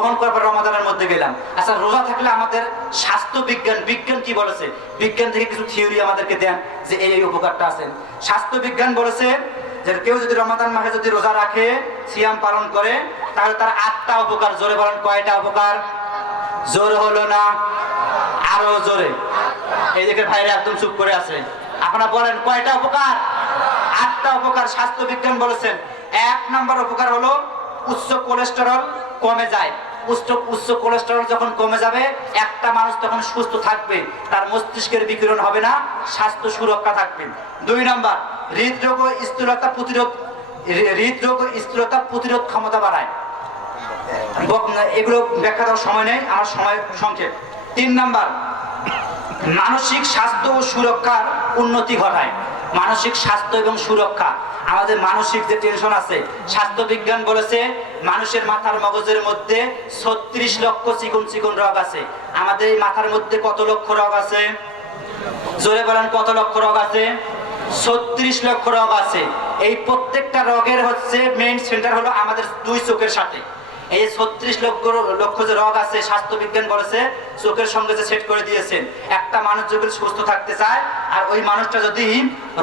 গ্রহণ করবার রমাদানের মধ্যে গেলাম। আচ্ছা রোজা থাকলে আমাদের স্বাস্থ্য বিজ্ঞান বিজ্ঞান কি বলেছে? বিজ্ঞান থেকে কিছু থিওরি আমাদেরকে দেন যে এই এই উপকারটা আছে। স্বাস্থ্য বিজ্ঞান বলেছে যে কেউ যদি রমাদান মাসে যদি রোজা রাখে, সিয়াম পালন করে, তাহলে তার আটটা উপকার, জোরে বলেন কয়টা উপকার? জোর হলো না? আরও জোরে। এইদিকে ভাইরা একদম চুপ করে আছে। আপনারা বলেন কয়টা উপকার? আটটা উপকার স্বাস্থ্য বিজ্ঞান বলেছেন এক নম্বর উপকার হলো উচ্চ কোলেস্টেরল কমে যায়। উচ্চ উচ্চ যখন কমে যাবে, একটা মানুষ তখন সুস্থ থাকবে, তার মস্তিষ্কের বিকিরণ হবে না, স্বাস্থ্য সুরক্ষা থাকবে। দুই নম্বর, হৃদরোগ স্থূলতা প্রতিরোধ, হৃদরোগ ও স্থূলতা প্রতিরোধ ক্ষমতা বাড়ায়। এগুলো ব্যাখ্যা দেওয়ার সময় নেই, আমার সময় সংক্ষেপ। তিন নাম্বার, মানসিক স্বাস্থ্য ও সুরক্ষার উন্নতি ঘটায়। মানসিক স্বাস্থ্য এবং সুরক্ষা। আমাদের মানসিক যে টেনশন আছে স্বাস্থ্য বিজ্ঞান বলেছে, মানুষের মাথার মগজের মধ্যে ছত্রিশ লক্ষ চিকন চিকন রোগ আছে। আমাদের এই মাথার মধ্যে কত লক্ষ রোগ আছে? জোরে বলেন, কত লক্ষ রোগ আছে? ছত্রিশ লক্ষ রোগ আছে। এই প্রত্যেকটা রোগের হচ্ছে মেইন সেন্টার হলো আমাদের দুই চোখের সাথে। এই ছত্রিশ লক্ষ লক্ষ যে রোগ আছে স্বাস্থ্য বিজ্ঞান বলেছে, চোখের সঙ্গে যে সেট করে দিয়েছেন, একটা মানুষ যদি সুস্থ থাকতে চায়, আর ওই মানুষটা যদি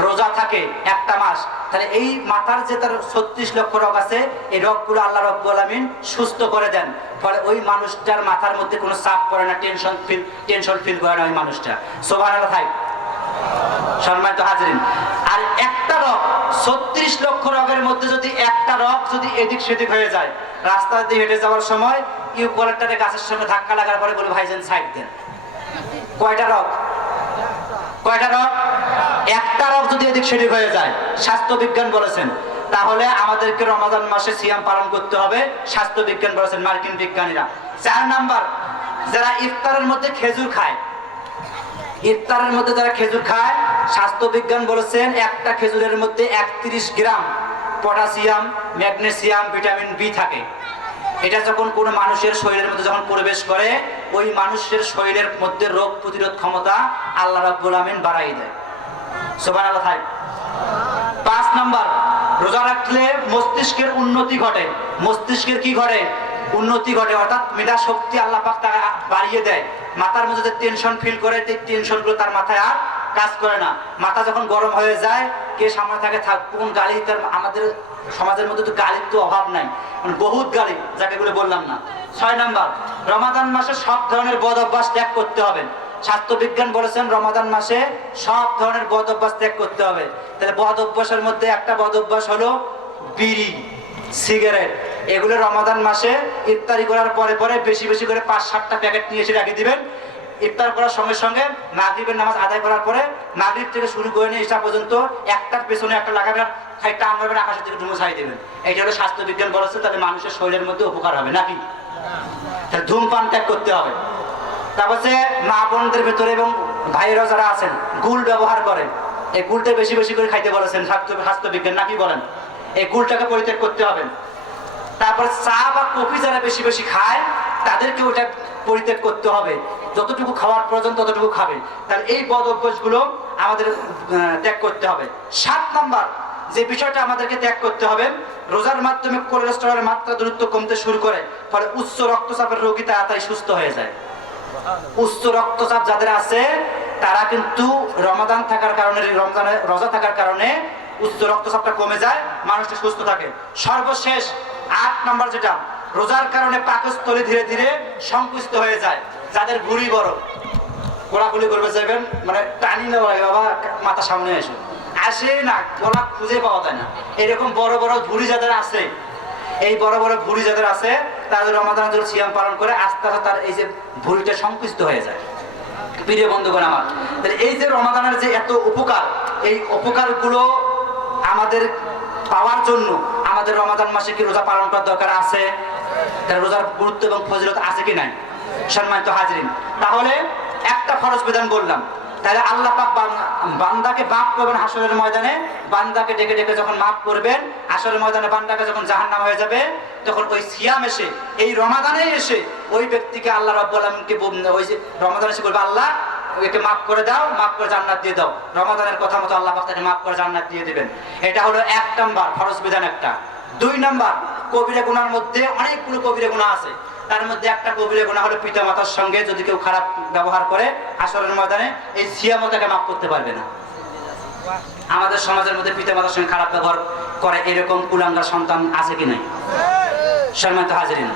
রোজা থাকে একটা মাস, তাহলে এই মাথার যে তার ছত্রিশ লক্ষ রোগ আছে, এই রোগগুলো আল্লাহ রব্বুল আলমিন সুস্থ করে দেন। ফলে ওই মানুষটার মাথার মধ্যে কোনো চাপ পড়ে না টেনশন ফিল টেনশন ফিল করে না ওই মানুষটা। সোভান আল্লাহ থাক সম্মানিত হাজরিন, আর একটা রোগ, ছত্রিশ লক্ষ রোগের মধ্যে যদি একটা রোগ যদি এদিক সেদিক হয়ে যায় রাস্তা দিয়ে হেঁটে যাওয়ার সময় গাছের ধাক্কা লাগার পরে বলে, ভাইজান, সাইড দেন। কয়টা রোগ? কয়টা রোগ? একটা রোগ যদি এদিক সেদিক হয়ে যায়, স্বাস্থ্য বিজ্ঞান বলেছেন, তাহলে আমাদেরকে রমাদান মাসে সিয়াম পালন করতে হবে, স্বাস্থ্য বিজ্ঞান বলেছেন মার্কিন বিজ্ঞানীরা। চার নাম্বার, যারা ইফতারের মধ্যে খেজুর খায় ইফতারের মধ্যে যারা খেজুর খায় স্বাস্থ্য বিজ্ঞান বলেছেন একটা খেজুরের মধ্যে একত্রিশ gram potassium, magnesium, vitamin B থাকে। এটা যখন কোনো মানুষের শরীরের মধ্যে যখন প্রবেশ করে, ওই মানুষের শরীরের মধ্যে রোগ প্রতিরোধ ক্ষমতা আল্লাহ রাব্বুল আমিন বাড়াই দেয়। সোবান আল্লাহ পাঁচ নাম্বার, রোজা রাখলে মস্তিষ্কের উন্নতি ঘটে। মস্তিষ্কের কি ঘটে? উন্নতি ঘটে, অর্থাৎ মেধা শক্তি আল্লাহ পাক তারা বাড়িয়ে দেয়। মাথার মধ্যে টেনশন ফিল করে টেনশনগুলো তার মাথায় আর কাজ করে না। মাথা যখন গরম হয়ে যায়, কে সামনে থাকে থাক কোন গালি তার আমাদের সমাজের মধ্যে তো গালির তো অভাব নাই। মানে বহুত গালি, যাকে বলে বললাম না। ছয় নাম্বার, রমাদান মাসে সব ধরনের বদ অভ্যাস ত্যাগ করতে হবে। স্বাস্থ্য বিজ্ঞান বলেছেন, রমাদান মাসে সব ধরনের বদ অভ্যাস ত্যাগ করতে হবে। তাহলে বদ অভ্যাসের মধ্যে একটা বদ অভ্যাস হলো বিড়ি, সিগারেট। এগুলো রমাদান মাসে ইফতারি করার পরে পরে বেশি বেশি করে পাঁচ সাতটা প্যাকেট নিয়ে এসে রাখে দিবেন। ইফতার করার সঙ্গে সঙ্গে নাগরিবের নামাজ আদায় করার পরে নাগরিক থেকে শুরু করে নিয়ে ইসা পর্যন্ত একটার পেছনে একটা লাগাবেন আর খাইটা আনবেন আকাশের দিকে ডুমো ছাড়িয়ে দেবেন। এইটা হলো স্বাস্থ্য বিজ্ঞান বলেছে তাহলে মানুষের শরীরের মধ্যে উপকার হবে, নাকি? ধূমপান ত্যাগ করতে হবে। তারপর মা বোনদের ভেতরে এবং ভাইয়েরা যারা আছেন গুল ব্যবহার করেন। এই গুলটা বেশি বেশি করে খাইতে বলেছেন, স্বাস্থ্য স্বাস্থ্য বিজ্ঞান, নাকি বলেন? এই গুলটাকে পরিত্যাগ করতে হবে। তারপর চা বা কফি যারা বেশি বেশি খায়, তাদেরকে ওটা পরিত্যাগ করতে হবে। যতটুকু খাওয়ার প্রয়োজন, ততটুকু খাবে। তাহলে এই বদ অভ্যাসগুলো আমাদের ত্যাগ করতে হবে। সাত নাম্বার, যে বিষয়টা আমাদেরকে ত্যাগ করতে হবে, রোজার মাধ্যমে কোলেস্টেরলের মাত্রা দূরত্ব কমতে শুরু করে, ফলে উচ্চ রক্তচাপের রোগী তাড়াতাড়ি সুস্থ হয়ে যায়। উচ্চ রক্তচাপ যাদের আছে, তারা কিন্তু রমাদান থাকার কারণে, রমজানে রোজা থাকার কারণে উচ্চ রক্তচাপটা কমে যায়, মানুষটা সুস্থ থাকে। সর্বশেষ আট নম্বর যেটা, রোজার কারণে পাকস্থলী ধীরে ধীরে সংকুচিত হয়ে যায়, যাদের ভুড়ি বড়। কোলাকুলি করবে যাবেন মানে টানি নেওয়া লাগে বাবা, মাথা সামনে এসো। আসে না, গলা খুঁজে পাওয়া যায় না। এরকম বড় বড় ভুড়ি যাদের আছে, এই বড় বড় ভুড়ি যাদের আছে, তাদের রমাদান যদি সিয়াম পালন করে আস্তে আস্তে তার এই যে ভুড়িটা সংকুচিত হয়ে যায়। প্রিয় বন্ধুগণ আমার, তাহলে এই যে রমাদানের যে এত উপকার, এই উপকারগুলো আমাদের পাওয়ার জন্য আমাদের রমাদান মাসে কি রোজা পালন করার দরকার আছে? তার রোজার গুরুত্ব এবং ফজিলত আছে কি নাই? সম্মানিত হাজরিন, তাহলে একটা ফরজ বিধান বললাম। তাহলে আল্লাহ পাক বান্দাকে মাফ করবেন হাসরের ময়দানে, বান্দাকে ডেকে ডেকে যখন মাফ করবেন, হাসরের ময়দানে বান্দাকে যখন জাহান্নাম হয়ে যাবে, তখন ওই সিয়াম এসে, এই রমাদানে এসে ওই ব্যক্তিকে আল্লাহ রব্বুল আলমকে ওই যে রমাদান এসে বলবে, আল্লাহ, একে মাফ করে দাও, মাফ করে জান্নাত দিয়ে দাও। রমাদানের কথা মতো আল্লাহ পাক তাকে মাফ করে জান্নাত দিয়ে দিবেন। এটা হলো এক নাম্বার ফরজ বিধান একটা। দুই নাম্বার, কবিরা গুনার মধ্যে অনেকগুলো কবিরা গুণা আছে। তার মধ্যে একটা কবিরা গুণা হলো পিতা মাতার সঙ্গে যদি কেউ খারাপ ব্যবহার করে আসরের ময়দানে, এই সিয়ামও তাকে মাফ করতে পারবে না। আমাদের সমাজের মধ্যে পিতা মাতার সঙ্গে খারাপ ব্যবহার করে এরকম কুলাঙ্গা সন্তান আছে কি নাই? সম্মানিত হাজারিন,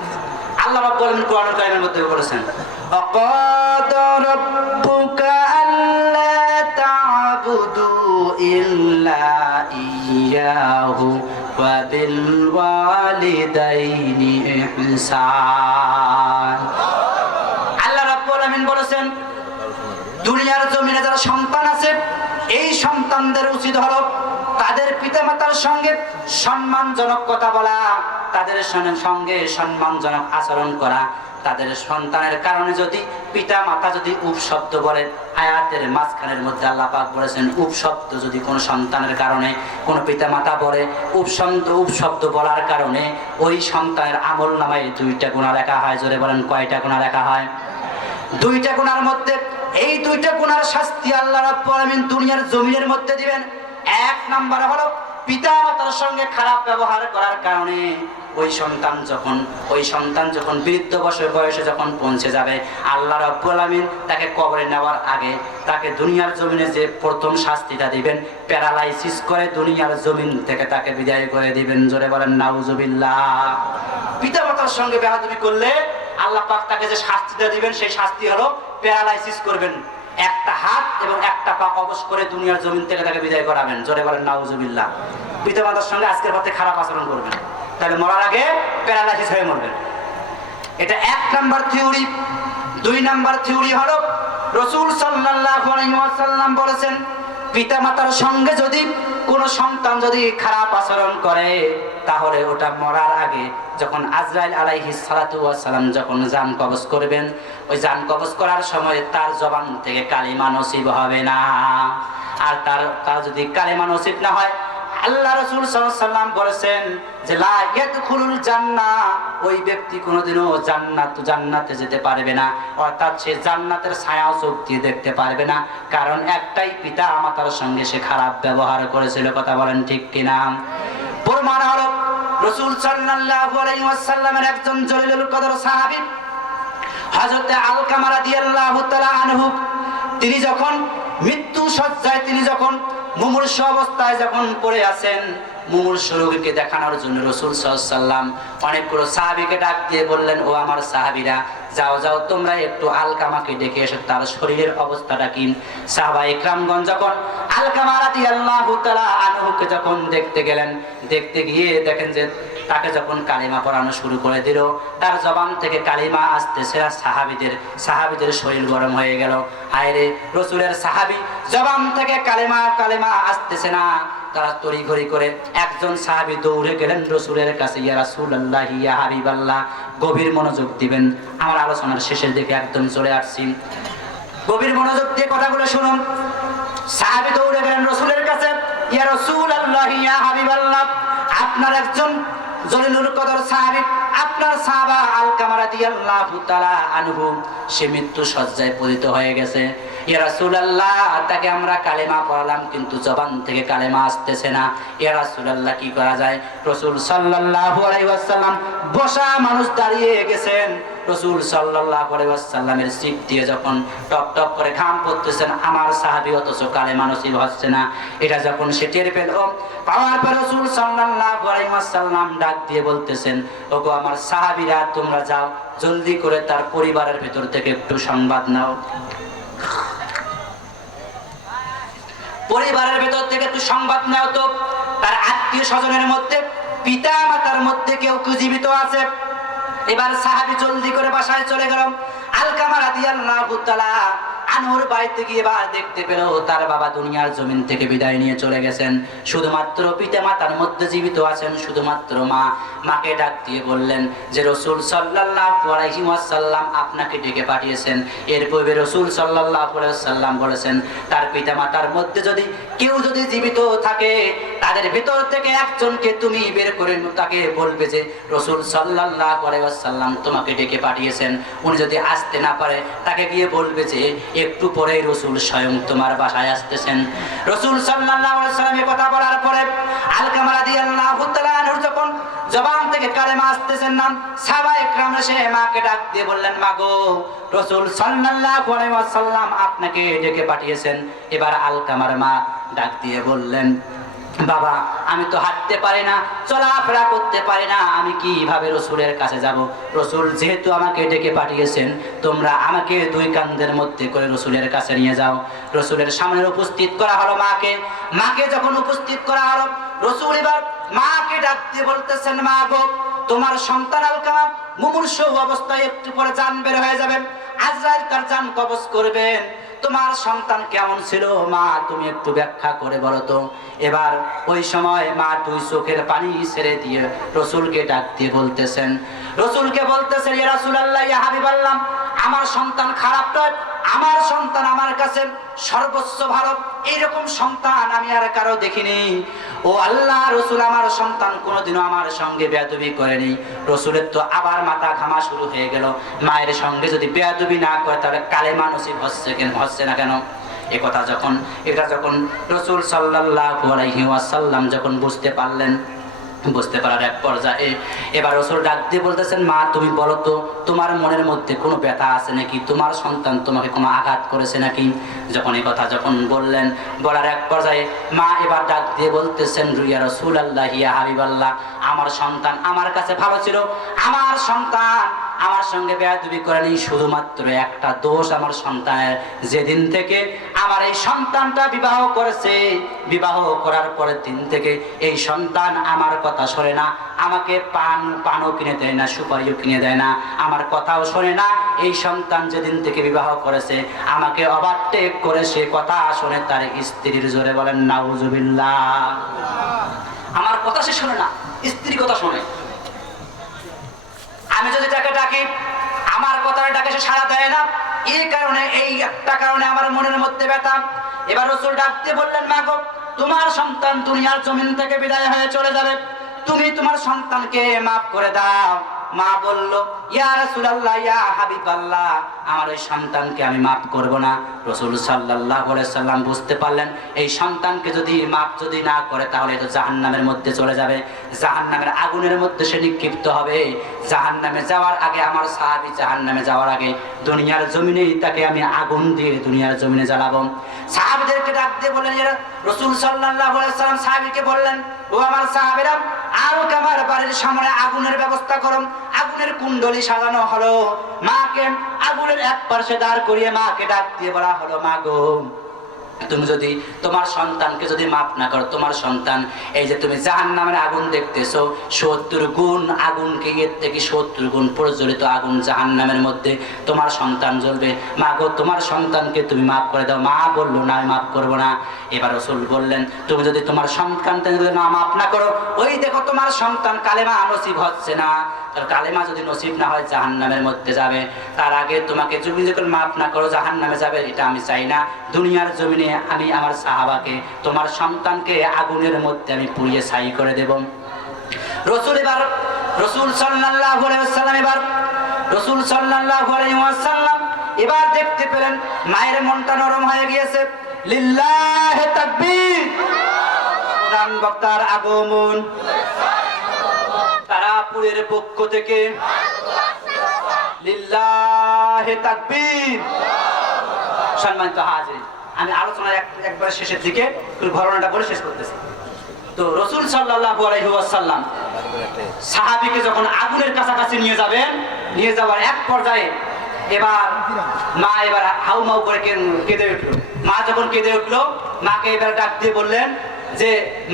আল্লাহ বলেন কোরআন কোরআনুল মধ্যে বলেছেন, অকাদ আল্লা ইয়াহু। وبالوالدين إحسان আল্লাহ রাব্বুল আলামিন বলেছেন দুনিয়ার জমিনে যারা সন্তান আছে এই সন্তানদের উচিত হলো তাদের পিতামাতার সঙ্গে সম্মানজনক কথা বলা, তাদের সঙ্গে- সম্মানজনক আচরণ করা, তাদের সন্তানের কারণে যদি পিতা মাতা যদি উপশব্দ বলে, আয়াতের মাঝখানের মধ্যে আল্লাহ পাক বলেছেন, উপশব্দ যদি কোনো সন্তানের কারণে, কোনো পিতা মাতা বলে, উপশব্দ উপশব্দ বলার কারণে, ওই সন্তানের আমল নামায় দুইটা গুণা লেখা হয়, জোরে বলেন, কয়টা গুণা লেখা হয়? দুইটা গুণার মধ্যে, এই দুইটা গুণার শাস্তি আল্লাহ রাব্বুল আলামিন দুনিয়ার জমিনের মধ্যে দিবেন। এক নাম্বার হলো পিতা মাতার সঙ্গে খারাপ ব্যবহার করার কারণে ওই সন্তান যখন, ওই সন্তান যখন বৃদ্ধ বয়সে বয়সে যখন পৌঁছে যাবে, আল্লাহ রাব্বুল আলামিন তাকে কবরে নেওয়ার আগে তাকে দুনিয়ার জমিনে যে প্রথম শাস্তিটা দিবেন, প্যারালাইসিস করে দুনিয়ার জমিন থেকে তাকে বিদায় করে দিবেন। জোরে বলেন, নাউজুবিল্লাহ। পিতা মাতার সঙ্গে বেহাদবি করলে আল্লাহ পাক তাকে যে শাস্তিটা দিবেন, সেই শাস্তি হলো প্যারালাইসিস করবেন। একটা হাত এবং একটা পা অবশ করে দুনিয়ার জমিন থেকে তাকে বিদায় করাবেন। জোরে বলেন, নাউজুবিল্লাহ। পিতা মাতার সঙ্গে আজকের পথে খারাপ আচরণ করবেন। তাহলে মরার আগে প্যারালাইসিস হয়ে মরবেন। এটা এক নাম্বার থিওরি। দুই নাম্বার থিওরি হল, রসুল সাল্লাহ বলেছেন, পিতা পিতামাতার সঙ্গে যদি কোন সন্তান যদি খারাপ আচরণ করে, তাহলে ওটা মরার আগে যখন আজরাইল আলাইহি ওয়াসালাম যখন জান কবজ করবেন, ওই জান কবজ করার সময় তার জবান থেকে কালিমা নসিব হবে না। আর তার তার যদি কালিমা নসিব না হয় আল্লাহ রসুল সাল্লাম বলেছেন যে, লা ইয়াদখুলুল জান্নাহ ওই ব্যক্তি কোনোদিনও জান্নাত জান্নাতে যেতে পারবে না। অর্থাৎ সে জান্নাতের ছায়া চোখ দেখতে পারবে না। কারণ একটাই পিতা মাতার সঙ্গে সে খারাপ ব্যবহার করেছিল। কথা বলেন ঠিক কিনা? প্রমাণ হলো রসুল সাল্লাল্লাহু আলাইহি ওয়াসাল্লামের একজন জলিলুল কদর সাহাবী, হযরতে আলকামা রাদিয়াল্লাহু তাআলা আনহু। তিনি যখন মৃত্যু সজ্জায় তিনি যখন মুমূর্ষ অবস্থায় যখন পড়ে আছেন, মুমূর্ষ রোগীকে দেখানোর জন্য রসুল সাল্লাম অনেকগুলো সাহাবিকে ডাক দিয়ে বললেন, ও আমার সাহাবিরা, যাও যাও, তোমরা একটু আলকামাকে ডেকে এসে, তার শরীরের অবস্থাটা কি? সাহাবা ইকরামগঞ্জ যখন আলকামা রাদি আল্লাহ আনহুকে যখন দেখতে গেলেন, দেখতে গিয়ে দেখেন যে তাকে যখন কালিমা পড়ানো শুরু করে দিল, তার জবান থেকে কালিমা আসতেছে সাহাবিদের সাহাবিদের শরীর গরম হয়ে গেল। আয়রে, রসুলের সাহাবি জবান থেকে কালেমা কালেমা আসতেছে না। আমার আলোচনার শেষের দিকে চলে আসছি। গভীর মনোযোগ দিয়ে কথাগুলো শুনুন। গেলেন রসুলের কাছে রসুল আল্লাহ ইয়া আপনার একজন জলিলুল কদর সাহাবি, আপনার সাহাবা আল কামারা দিয়াল্লাহু তাআলা আনহু, সে মৃত্যু সজ্জায় পতিত হয়ে গেছে। ইয়া রাসূলুল্লাহ, তাকে আমরা কালেমা পড়ালাম, কিন্তু জবান থেকে কালেমা আসতেছে না। ইয়া রাসূলুল্লাহ, কি করা যায়? রাসূল সাল্লাল্লাহু বসা মানুষ দাঁড়িয়ে গেছেন। রসুল ওয়াসাল্লামের সিট দিয়ে যখন টপ টপ করে ঘাম পড়তেছেন, আমার সাহাবী অথচ কালে মানসিব হচ্ছে না। এটা যখন সে টের পেল, পাওয়ার পর রসুল ওয়াসাল্লাম ডাক দিয়ে বলতেছেন, ওগো আমার সাহাবিরা, তোমরা যাও, জলদি করে তার পরিবারের ভেতর থেকে একটু সংবাদ নাও। পরিবারের ভেতর থেকে একটু সংবাদ নাও তো, তার আত্মীয় স্বজনের মধ্যে পিতা মাতার মধ্যে কেউ কেউ জীবিত আছে? এবার সাহাবি জলদি করে বাসায় চলে গেলাম আলকামা রাদিয়াল্লাহু তাআলা আনহুর বাড়িতে গিয়ে বা দেখতে পেল তার বাবা দুনিয়ার জমিন থেকে বিদায় নিয়ে চলে গেছেন। শুধুমাত্র পিতা মাতার মধ্যে জীবিত আছেন, শুধুমাত্র মা। মাকে ডাক দিয়ে বললেন, যে রসুল সাল্লাহিমাসাল্লাম আপনাকে ডেকে পাঠিয়েছেন। এর পূর্বে রসুল সাল্লাহ সাল্লাম বলেছেন, তার পিতা মাতার মধ্যে যদি কেউ যদি জীবিত থাকে তাদের ভিতর থেকে একজনকে তুমি বের করে তাকে বলবে যে রসুল সাল্লাল্লাহু আলাইহি ওয়াসাল্লাম তোমাকে ডেকে পাঠিয়েছেন। উনি যদি আসতে না পারে, তাকে গিয়ে বলবে যে একটু পরেই রসুল স্বয়ং তোমার বাসায় আসতেছেন। রসুল আলাইহি কথা বলার পরে আলকামা রাদিয়াল্লাহু তাআলা আনহু যখন জবান থেকে কালেমা আসতেছেন না সাহাবা একরাম এসে মাকে ডাক দিয়ে বললেন, মাগো, রসুল সাল্লাল্লাহু আলাইহি ওয়াসাল্লাম আপনাকে ডেকে পাঠিয়েছেন। এবার আলকামার মা ডাক দিয়ে বললেন বাবা, আমি তো হাঁটতে পারি না, চলাফেরা করতে পারি না, আমি কীভাবে রসুলের কাছে যাব? রসুল যেহেতু আমাকে ডেকে পাঠিয়েছেন, তোমরা আমাকে দুই কান্দের মধ্যে করে রসুলের কাছে নিয়ে যাও। রসুলের সামনে উপস্থিত করা হলো মাকে। মাকে যখন উপস্থিত করা হলো, রসুল এবার মাকে ডাকতে বলতেছেন, মা গো, তোমার সন্তান আলকামা মুমূর্ষ অবস্থায় একটু পরে জান বের হয়ে যাবে আজরাইল তার জান কবজ করবেন। তোমার সন্তান কেমন ছিল? মা, তুমি একটু ব্যাখ্যা করে বলো তো। এবার ওই সময় মা তুই চোখের পানি ছেড়ে দিয়ে রসুলকে ডাক দিয়ে বলতেছেন, রসুলকে বলতেছেন ইয়া আমার সন্তান খারাপ নয়, আমার সন্তান আমার কাছে সর্বোচ্চ ভারত এইরকম সন্তান আমি আর কারও দেখিনি। ও আল্লাহ, রসুল আমার সন্তান কোনোদিনও আমার সঙ্গে বেয়াদবি করেনি। রসুলের তো আবার মাথা ঘামা শুরু হয়ে গেল। মায়ের সঙ্গে যদি বেয়াদবি না করে, তাহলে কালে মানুষই হচ্ছে কেন, হচ্ছে না কেন? এ কথা যখন, এটা যখন রসুল সাল্লাহ আলাইহি ওয়াসাল্লাম যখন বুঝতে পারলেন বুঝতে পারার এক পর্যায়ে। এবার রসুল ডাক দিয়ে বলতেছেন, মা, তুমি বলো তো, তোমার মনের মধ্যে কোনো ব্যথা আছে নাকি? তোমার সন্তান তোমাকে কোনো আঘাত করেছে নাকি? যখন এই কথা যখন বললেন, বলার এক পর্যায়ে, মা, এবার ডাক দিয়ে বলতেছেন, রুইয়া রসুল আল্লাহ হাবিব আল্লাহ আমার সন্তান আমার কাছে ভালো ছিল। আমার সন্তান আমার সঙ্গে বেয়াদবি করেনি শুধুমাত্র একটা দোষ আমার সন্তানের। যেদিন থেকে আমার এই সন্তানটা বিবাহ করেছে, বিবাহ করার পরের দিন থেকে এই সন্তান আমার কথা শোনে না, আমাকে পান, পানও কিনে দেয় না, সুপারিও কিনে দেয় না, আমার কথাও শোনে না। এই সন্তান যেদিন থেকে বিবাহ করেছে, আমাকে ওভারটেক করে সে কথা শোনে, তার স্ত্রীর জোরে বলেন, নাউজুবিল্লাহ। আমার কথা সে শোনে না, স্ত্রীর কথা শোনে। ডাকি আমার কথাটা ডাকে সে সাড়া দেয় না। এই কারণে, এই একটা কারণে আমার মনের মধ্যে ব্যথা। এবার রসুল ডাকতে বললেন, মা গো, তোমার সন্তান দুনিয়ার জমিন থেকে বিদায় হয়ে চলে যাবে। তুমি তোমার সন্তানকে মাফ করে দাও। মা বলল, ইয়া রাসূলুল্লাহ, ইয়া হাবিবাল্লাহ, আমার ওই সন্তানকে আমি মাফ করব না। রসুল সাল্লাল্লাহু সাল্লাম বুঝতে পারলেন, এই সন্তানকে যদি মাফ যদি না করে, তাহলে তো জাহান্নামের মধ্যে চলে যাবে। জাহান্নামের আগুনের মধ্যে সে নিক্ষিপ্ত হবে। জাহান্নামে যাওয়ার আগে আমার সাহাবী জাহান্নামে যাওয়ার আগে দুনিয়ার জমিনেই তাকে আমি আগুন দিয়ে দুনিয়ার জমিনে জ্বালাবো। সাহাবীদেরকে ডাক দিয়ে বললেন রসুল সাল্লাল্লাহু আলাইহি সাল্লাম সাহাবীকে বললেন, ও আমার সাহাবীরা আর কাবার বাড়ির সামনে আগুনের ব্যবস্থা করম আগুনের কুণ্ডলি সাজানো হলো। মাকে আগুনের এক পাশে দাঁড় করিয়ে মাকে ডাক দিয়ে বলা হলো, মা গো তুমি যদি তোমার সন্তানকে যদি মাফ না করো, তোমার সন্তান, এই যে তুমি জাহান নামের আগুন দেখতেছো, সত্তর গুণ আগুনকে এর থেকে সত্তর গুণ প্রজ্বলিত আগুন জাহান নামের মধ্যে তোমার সন্তান জ্বলবে। মা গো, তোমার সন্তানকে তুমি মাফ করে দাও। মা বলল, না, আমি মাফ করব না। এবার রসুল বললেন, তুমি যদি তোমার সন্তানকে যদি না মাফ না করো, ওই দেখো তোমার সন্তান কালেমা নসিব হচ্ছে না। তার কালেমা যদি নসিব না হয় জাহান নামের মধ্যে যাবে। তার আগে তোমাকে তুমি যখন মাফ না করো জাহান নামে যাবে, এটা আমি চাই না। দুনিয়ার জমিনে আমি আমার সাহাবাকে, তোমার সন্তানকে আগুনের মধ্যে আমি পুড়িয়ে ছাই করে দেব। রসুল এবার, রসুল সাল্লাল্লাহু আলাইহি ওয়াসাল্লাম এবার, রসুল সাল্লাল্লাহু আলাইহি ওয়াসাল্লাম এবার দেখতে পেলেন মায়ের মনটা নরম হয়ে গিয়েছে। লিল্লাহে তাকবীর! প্রধান বক্তার আগমন। তারাপুরের পক্ষ থেকে। লিল্লাহে তাকবীর! সম্মানিত হাজির। আমি আলোচনার এক- একবার শেষের দিকে ঘটনাটা বলে শেষ করতেছি। তো রসুল সাল্লাল্লাহু আলহিহাসাল্লাম সাহাবিকে যখন আগুনের কাছাকাছি নিয়ে যাবেন, নিয়ে যাওয়ার এক পর্যায়ে এবার মা এবার হাউ মাউ করে কেঁদে উঠল। মা যখন কেঁদে উঠল, মাকে এবার ডাক দিয়ে বললেন যে